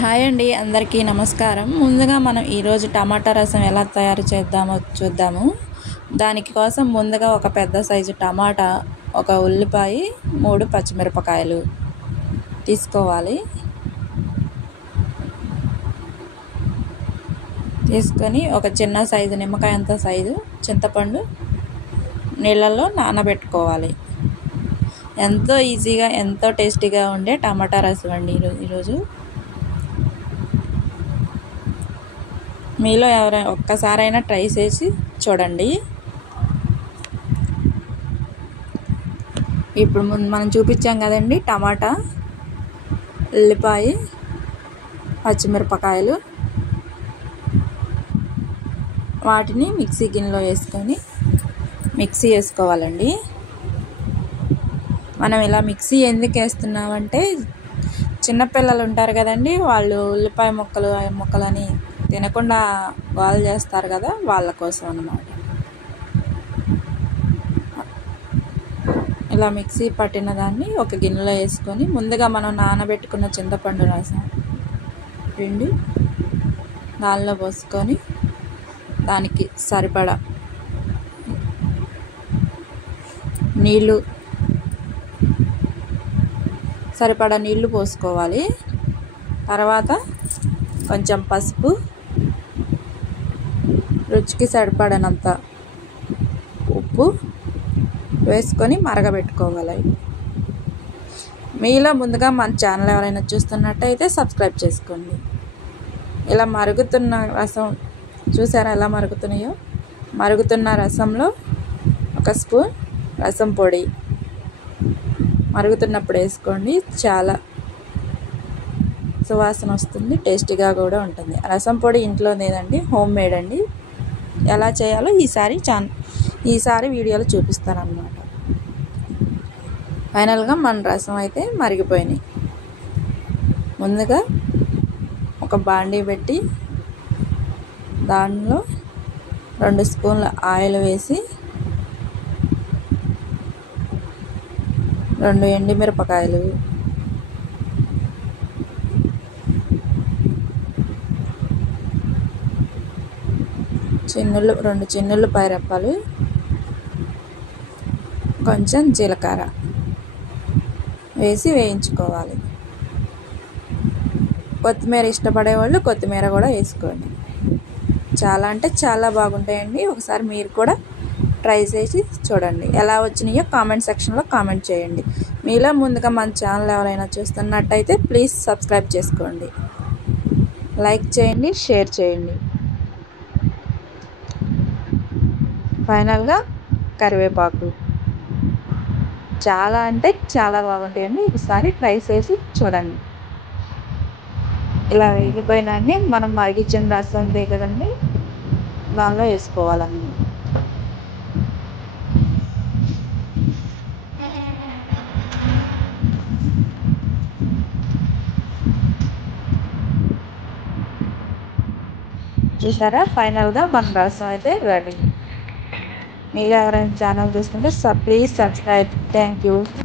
Hi అండి, అందరికీ నమస్కారం. ముందుగా మనం ఈరోజు టమాటా రసం ఎలా తయారు చేద్దామో చూద్దాము. దానికి కోసం ముందుగా ఒక పెద్ద సైజు టమాటా, ఒక ఉల్లిపాయ, 3 పచ్చిమిరపకాయలు తీసుకోవాలి. తీసుకొని ఒక చిన్న సైజు నిమ్మకాయ అంత సైజు చింతపండు నీళ్ళల్లో నానబెట్టుకోవాలి. ఎంతో ఈజీగా ఎంతో టేస్టీగా ఉండే టమాటా రసం అండి ఈరోజు. మీలో ఎవరైనా ఒక్కసారైనా ట్రై చేసి చూడండి. ఇప్పుడు మనం చూపించాం కదండి, టమాటా, ఉల్లిపాయ, పచ్చిమిరపకాయలు, వాటిని మిక్సీ గిన్నెలో వేసుకొని మిక్సీ వేసుకోవాలండి. మనం ఇలా మిక్సీ ఎందుకు వేస్తున్నామంటే, చిన్నపిల్లలు ఉంటారు కదండి, వాళ్ళు ఉల్లిపాయ ముక్కలని తినకుండా గోల చేస్తారు కదా, వాళ్ళ కోసం అన్నమాట. ఇలా మిక్సీ పట్టిన దాన్ని ఒక గిన్నెలో వేసుకొని ముందుగా మనం నానబెట్టుకున్న చింతపండు రసం పిండి దానిలో పోసుకొని దానికి సరిపడా నీళ్ళు పోసుకోవాలి. తర్వాత కొంచెం పసుపు, రుచికి సరిపడనంత ఉప్పు వేసుకొని మరగబెట్టుకోవాలి. మీలో ముందుగా మన ఛానల్ ఎవరైనా చూస్తున్నట్టయితే సబ్స్క్రైబ్ చేసుకోండి. ఇలా మరుగుతున్న రసం చూసారా ఎలా మరుగుతున్నాయో? మరుగుతున్న రసంలో ఒక స్పూన్ రసం పొడి మరుగుతున్నప్పుడు వేసుకోండి. చాలా సువాసన వస్తుంది, టేస్టీగా కూడా ఉంటుంది. రసం పొడి ఇంట్లోనేదండి, హోమ్ మేడ్ అండి. ఎలా చేయాలో ఈసారి వీడియోలో చూపిస్తాను అన్నమాట. ఫైనల్గా మన రసం అయితే మరిగిపోయినాయి. ముందుగా ఒక బాండీ పెట్టి దానిలో 2 స్పూన్ల ఆయిల్ వేసి 2 ఎండుమిరపకాయలు, రెండు చిన్నుల్లిపాయ రెప్పలు, కొంచెం జీలకర్ర వేసి వేయించుకోవాలి. కొత్తిమీర ఇష్టపడే వాళ్ళు కొత్తిమీర కూడా వేసుకోండి. చాలా అంటే చాలా బాగుంటాయండి. ఒకసారి మీరు కూడా ట్రై చేసి చూడండి. ఎలా వచ్చినాయో కామెంట్ సెక్షన్లో కామెంట్ చేయండి. మీలో ముందుగా మన ఛానల్ ఎవరైనా చూస్తున్నట్టయితే ప్లీజ్ సబ్స్క్రైబ్ చేసుకోండి, లైక్ చేయండి, షేర్ చేయండి. ఫైనల్గా కరివేపాకు. చాలా అంటే చాలా బాగుంటాయండి. ఒకసారి ట్రై చేసి చూడండి. ఇలా వేగిపోయినాన్ని మనం మరిగించిన రసం కదండి, దానిలో వేసుకోవాలండి. చూసారా, ఫైనల్గా మన రసం అయితే రెడీ. మీరు ఎవరైనా ఛానల్ చూస్తుంటే ప్లీజ్ సబ్స్క్రైబ్. Thank you.